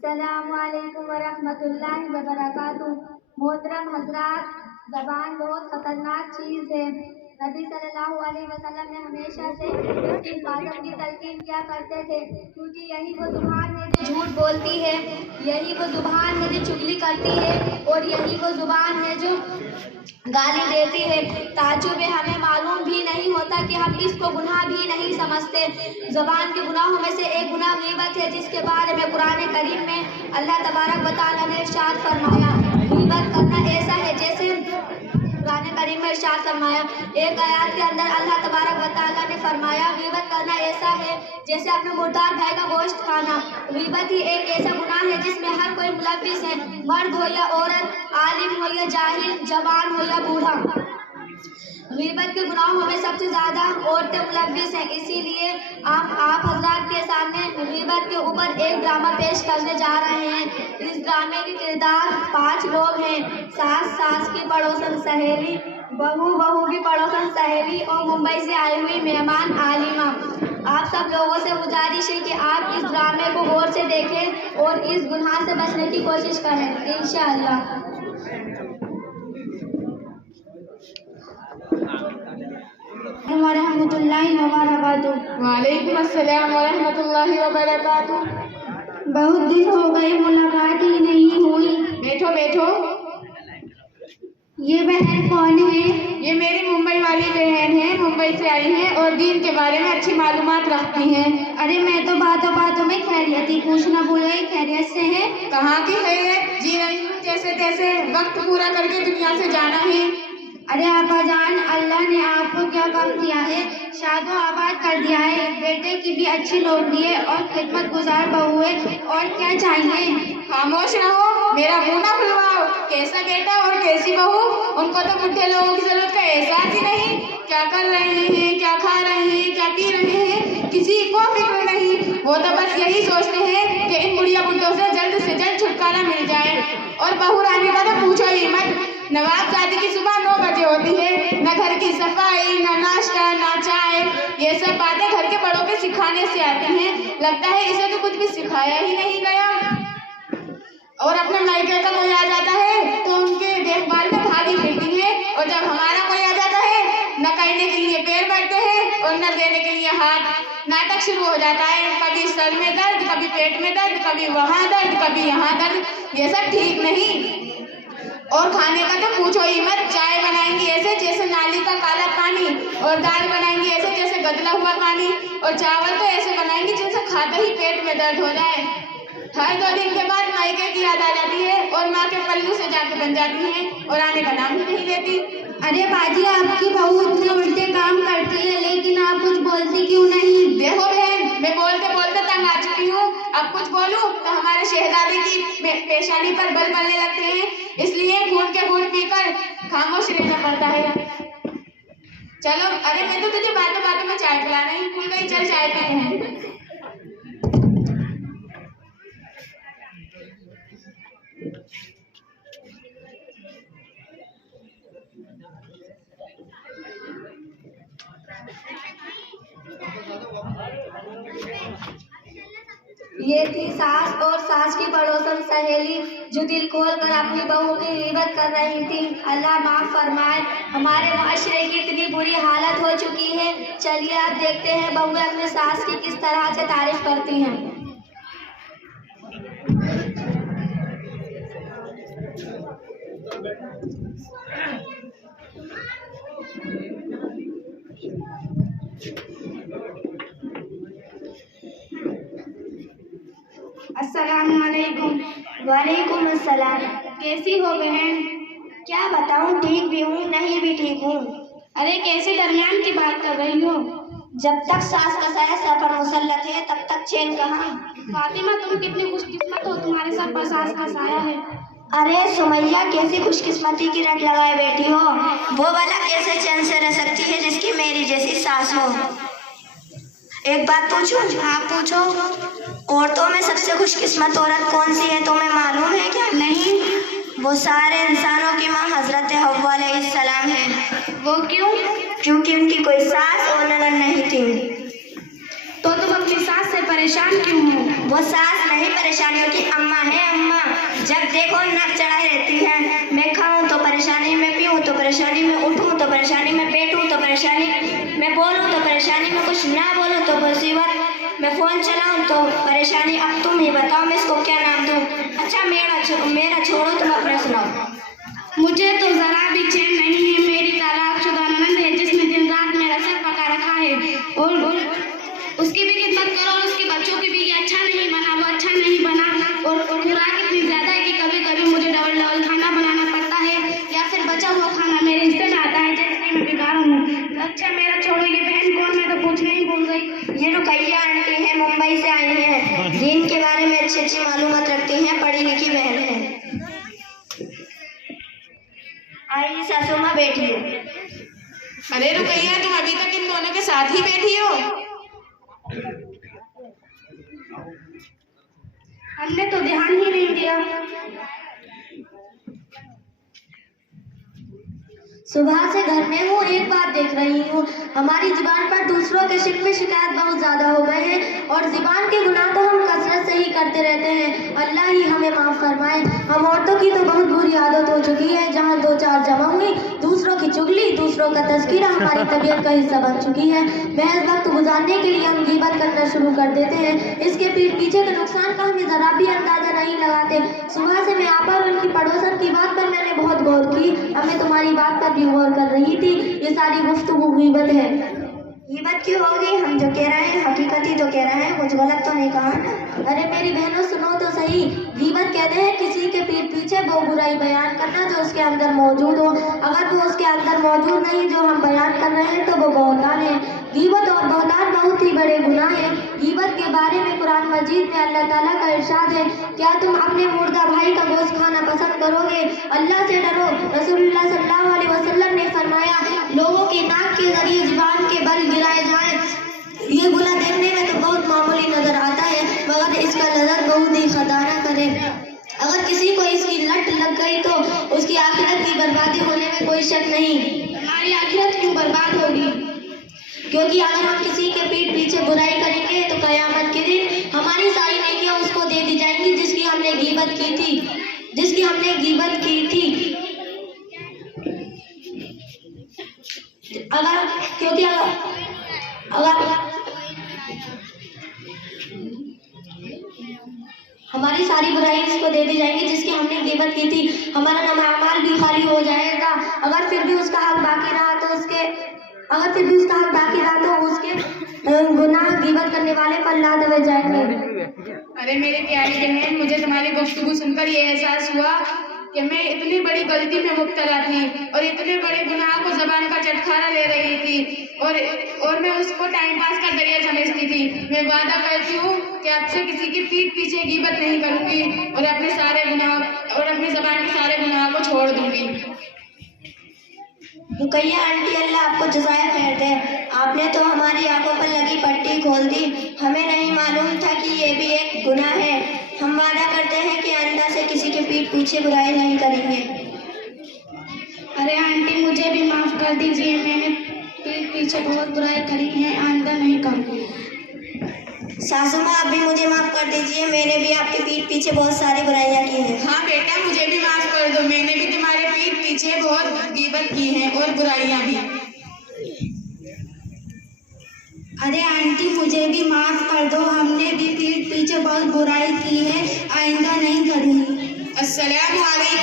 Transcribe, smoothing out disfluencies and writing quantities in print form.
अस्सलामुअलैकुम वरहमतुल्लाहि वबरकातुहू। मोहतरम हजरात, ज़बान बहुत ख़तरनाक चीज़ है। नबी सल्लल्लाहु अलैहि वसल्लम ने हमेशा से इसकी हिफाजत की तलकीन किया करते थे, क्योंकि यही वो ज़ुबान है जो झूठ बोलती है, यही वो ज़ुबान है जो चुगली करती है, और यही वो ज़ुबान है जो गाली देती है। ताज्जुब है, हमें मालूम भी नहीं होता कि हम इसको गुनाह भी नहीं समझते। ज़बान के गुनाहों में से एक गुनाह गीबत है, जिसके बारे में कुरान करीम में अल्लाह तबारक व तआला ने इरशाद फरमाया। गीबत करना ऐसा है जैसे कुरान करीम में इरशाद फरमाया, एक आयत के अंदर अल्लाह तबारक व तआला ने फरमाया, गीबत करना ऐसा है जैसे अपने मुर्दार भाई का गोश्त खाना। गीबत ही एक ऐसा गुनाह है जिसमें हर कोई मुलव्विस है, मर्द हो या औरत, आलिम हो या जाहिल, जवान हो या बूढ़ा। गीबत के गुनाहों में सबसे ज़्यादा औरतें मुलव्विस हैं। इसीलिए आप हज़रात के सामने गीबत के ऊपर एक ड्रामा पेश करने जा रहे हैं। इस ड्रामे के किरदार 5 लोग हैं, सास की पड़ोसन सहेली, बहू की पड़ोसन सहेली, और मुंबई से आई हुई मेहमान आलिमा। आप सब लोगों से गुजारिश है कि आप इस ड्रामे को गौर से देखें और इस गुनाह से बचने की कोशिश करें, इंशाअल्लाह। वरहमतुल्लाहि वबरकातुहू। वालेकुम अस्सलाम वरहमतुल्लाहि वबरकातुहू। बहुत दिन हो गए, मुलाकात ही नहीं हुई। बैठो बैठो। ये बहन कौन है? ये मेरी मुंबई वाली बहन है, मुंबई से आई है और दीन के बारे में अच्छी मालूमात रखती हैं। अरे मैं तो बातों में खैरियत पूछना भूल गई, खैरियत से है? कहाँ की खैरियत, जी रही हूँ जैसे तैसे, वक्त पूरा करके दुनिया से जाना है। अरे आपा जान, अल्लाह ने आपको क्या कम दिया है, शादो आबाद कर दिया है, बेटे की भी अच्छी नौकरी है और खिदमत गुजार बहू है, और क्या चाहिए? खामोश रहो, मेरा मुंह ना खुलवाओ। कैसा बेटा और कैसी बहू, उनको तो बुढ़े लोगों की जरूरत का एहसास ही नहीं। क्या कर रहे हैं, क्या खा रहे हैं, क्या पी रहे हैं, किसी को फिक्र नहीं। वो तो बस यही सोचते हैं कि इन बुढ़िया बुढ़ों से जल्द छुटकारा मिल जाए। और बहू रानी का तो पूछो ही मत, नवाबजादी की सुबह 9 बजे होती है, न घर की सफाई, न नाश्ता, न चाय। ये सब बातें घर के बड़ों के सिखाने से आती हैं। लगता है इसे तो कुछ भी सिखाया ही नहीं गया। और अपने मायके का कोई आ जाता है तो उनके देखभाल में भागी फिरती है, और जब हमारा कोई आ जाता है न कहने के लिए पैर बढ़ते हैं और न देने के लिए हाथ। नाटक शुरू हो जाता है, कभी सर में दर्द, कभी पेट में दर्द, कभी वहाँ दर्द, कभी यहाँ दर्द। ये सब ठीक नहीं। और खाने का तो पूछो ही मत, चाय बनाएंगी ऐसे जैसे नाली का काला पानी, और दाल बनाएंगी ऐसे जैसे गदला हुआ पानी, और चावल तो ऐसे बनाएंगी जैसे खाते ही पेट में दर्द हो जाए। हर 2 दिन के बाद मायके की याद आ जाती है और माँ के पल्लू से जाके बन जाती है और आने का नाम ही नहीं लेती। अरे बाजी, आपकी बहू इतने उल्टे काम करती है, लेकिन आप कुछ बोलती क्यों नहीं? देखो बहन, मैं बोलते बोलते तंग आ चुकी हूँ। अब कुछ बोलूं तो हमारे शहजादे की पेशानी पर बल बनने लगते हैं, इसलिए घूट के घूट पीकर खामोश रहना पड़ता है। चलो, अरे मैं तो तुझे बातों में चाय पिलाना ही भूल गई। चल चाय पीते हैं। ये थी सास और सास की पड़ोसन सहेली, जो दिल खोल कर अपनी बहू की गीबत कर रही थी। अल्लाह माफ फरमाए, हमारे माशरे की इतनी बुरी हालत हो चुकी है। चलिए आप देखते हैं बहुएं अपने सास की किस तरह से तारीफ करती हैं। अस्सलामुअलैकुम। वालेकुम अस्सलाम। कैसी हो बहन? क्या बताऊं, ठीक भी हूँ नहीं भी ठीक हूँ। अरे कैसे दरमियान की बात कर रही हो? जब तक सास का साया सर पर मुसल्लत है तब तक चैन कहाँ। फातिमा, तुम कितनी खुशकिस्मत हो, तुम्हारे सर पर सास का साया है। अरे सुमैया, कैसी खुशकिस्मती की रट लगाए बैठी हो। वो वाला कैसे चैन से रह सकती है जिसकी मेरी जैसी सास हो। एक बात पूछूं? हाँ पूछो। औरतों में सबसे खुशकिस्मत औरत कौन सी है, तुम्हें मालूम है क्या? नहीं। वो सारे इंसानों की माँ हजरत हव्वा अलैहिस्सलाम है। वो क्यों? क्योंकि उनकी कोई सास और ननद नहीं थी। तो तुम अपनी सास से परेशान क्यों हो? वो सास नहीं, परेशानियों की अम्मा है अम्मा। जब देखो नाक चढ़ाई रहती है। मैं खाऊं तो परेशानी, मैं पीऊं तो परेशानी, मैं उठूं तो परेशानी, मैं बैठूं तो परेशानी, मैं बोलूं तो परेशानी, मैं कुछ ना बोलूं तो मुसीबत, मैं फ़ोन चलाऊं तो परेशानी। अब तुम ही बताओ मैं इसको क्या नाम दूं? अच्छा मेरा छोड़ो, तुम अपना सुनाओ। मुझे तो जरा भी चैन नहीं है। मेरी तलाकशुदा ननद है जिसने दिन रात मेरा सर पका रखा है, और उसकी भी खिदमत करो, और उसके बच्चों की भी। ये अच्छा नहीं बना, वो अच्छा नहीं बना, और खुराक इतनी ज़्यादा है कि कभी कभी मुझे डबल खाना बनाना पड़ता है, या फिर बचा हुआ खाना मेरे हिस्से में आता है जिसकी मैं बेकार हूँ। अच्छा मेरा छोड़ो, ये बहन कौन, मैं तो पूछना ही भूल गई। ये रुकैया आंटी है, मुंबई से आई हैं। दीन के बारे में अच्छी मालूमात रखती हैं, पढ़ी लिखी बहन है। आइए सासू माँ बैठिए। अरे रुकैया, तुम अभी तक इन दोनों के साथ ही बैठी हो? हमने तो ध्यान ही नहीं दिया। सुबह से घर में हूँ, एक बात देख रही हूँ, हमारी जुबान पर दूसरों के शिकवे शिकायत बहुत ज़्यादा हो गए हैं, और जुबान के गुनाह तो हम कसरत से ही करते रहते हैं। अल्लाह ही हमें माफ़ फरमाए। हम औरतों की तो बहुत बुरी आदत हो चुकी है, जहाँ दो चार जमा हुई, दूसरों की चुगली, दूसरों का तज़किरा हमारी तबीयत का हिस्सा बन चुकी है। महज वक्त गुजारने के लिए हम गीबत करना शुरू कर देते हैं। इसके पीठ पीछे के नुकसान का हमें ज़रा भी अंदाज़ा नहीं लगाते। सुबह से मैं आपा और उनकी पड़ोसन की बात पर मैंने बहुत गौर की। अब मैं तुम्हारी बात पर गौर कर रही थी। ये सारी गुफ्तगू गीबत है। गीबत क्यों होगी? हम जो कह रहे हैं हकीकत ही तो कह रहे हैं, कुछ गलत तो नहीं कहा ना। अरे मेरी बहनों सुनो तो सही। गीबत कहते हैं किसी के पीठ पीछे वो बुराई बयान करना जो उसके अंदर मौजूद हो। अगर वो उसके अंदर मौजूद नहीं जो हम बयान कर रहे हैं तो वो बहतान है। गीबत और बहतान बहुत ही बड़े गुनाह हैं। गीबत के बारे में कुरान मजीद में अल्लाह ताला का इरशाद है, क्या तुम अपने मुर्दा भाई का गोश्त खाना पसंद करोगे? अल्लाह से डरो। रसूलुल्लाह सल्लल्लाहु अलैहि वसल्लम ने फरमाया, लोगों के नाक के जरिए जुबान के बल गिराए जाएं। ये गुनाह देखने में तो बहुत मामूली नजर आता है, मगर इसका लज़्ज़त बहुत ही खतरनाक करे। अगर किसी को इसकी लत लग गई तो उसकी आखिरत की बर्बादी होने में कोई शक नहीं। हमारी आखिरत क्यों बर्बाद होगी? क्योंकि अगर हम किसी के पीठ पीछे बुराई करेंगे तो क़यामत के दिन हमारी सारी नेकियां उसको दे दी जाएंगी जिसकी हमने गीबत की थी। हमारी सारी बुराई इसको दे दी जाएंगी जिसकी हमने गीबत की थी। हमारा नाम अमाल भी खाली हो जाएगा। अगर फिर भी उसका हक बाकी रहा तो उसके गुनाह गीबत करने वाले पर लाद हो जाएंगे। अरे मेरी प्यारी बहन, मुझे तुम्हारी गुफ्तगू सुनकर ये एहसास हुआ कि मैं इतनी बड़ी गलती में मुब्तला थी और इतने बड़े गुनाह को ज़बान का चटखारा ले रही थी, और मैं उसको टाइम पास का जरिया समझती थी। मैं वादा करती हूँ कि अब से किसी की पीठ पीछे गीबत नहीं करूँगी और अपने सारे गुनाह और अपनी ज़बान के सारे गुनाह को छोड़ दूँगी। रुकैया आंटी, अल्लाह आपको जज़ाए खैर दे। आपने तो हमारी आंखों पर लगी पट्टी खोल दी। हमें नहीं मालूम था कि ये भी एक गुनाह है। हम वादा करते हैं कि आइंदा से किसी के पीठ पीछे बुराई नहीं करेंगे। अरे आंटी, मुझे भी माफ़ कर दीजिए, मैंने पीठ पीछे बहुत बुराई करी है, आइंदा नहीं करूँगी। सासू माँ, आप भी मुझे माफ़ कर दीजिए, मैंने भी आपके पीठ पीछे बहुत सारी बुराइयाँ की हैं। हाँ बेटा, मुझे भी माफ़ कर दो, मैंने भी तुम्हारे पीठ पीछे बहुत गीबत की है और बुराइयाँ भी। अरे आंटी, मुझे भी माफ़ कर दो, हमने भी पीठ पीछे बहुत बुराई की है, आइंदा नहीं करूँगी। अस्सलामु अलैकुम।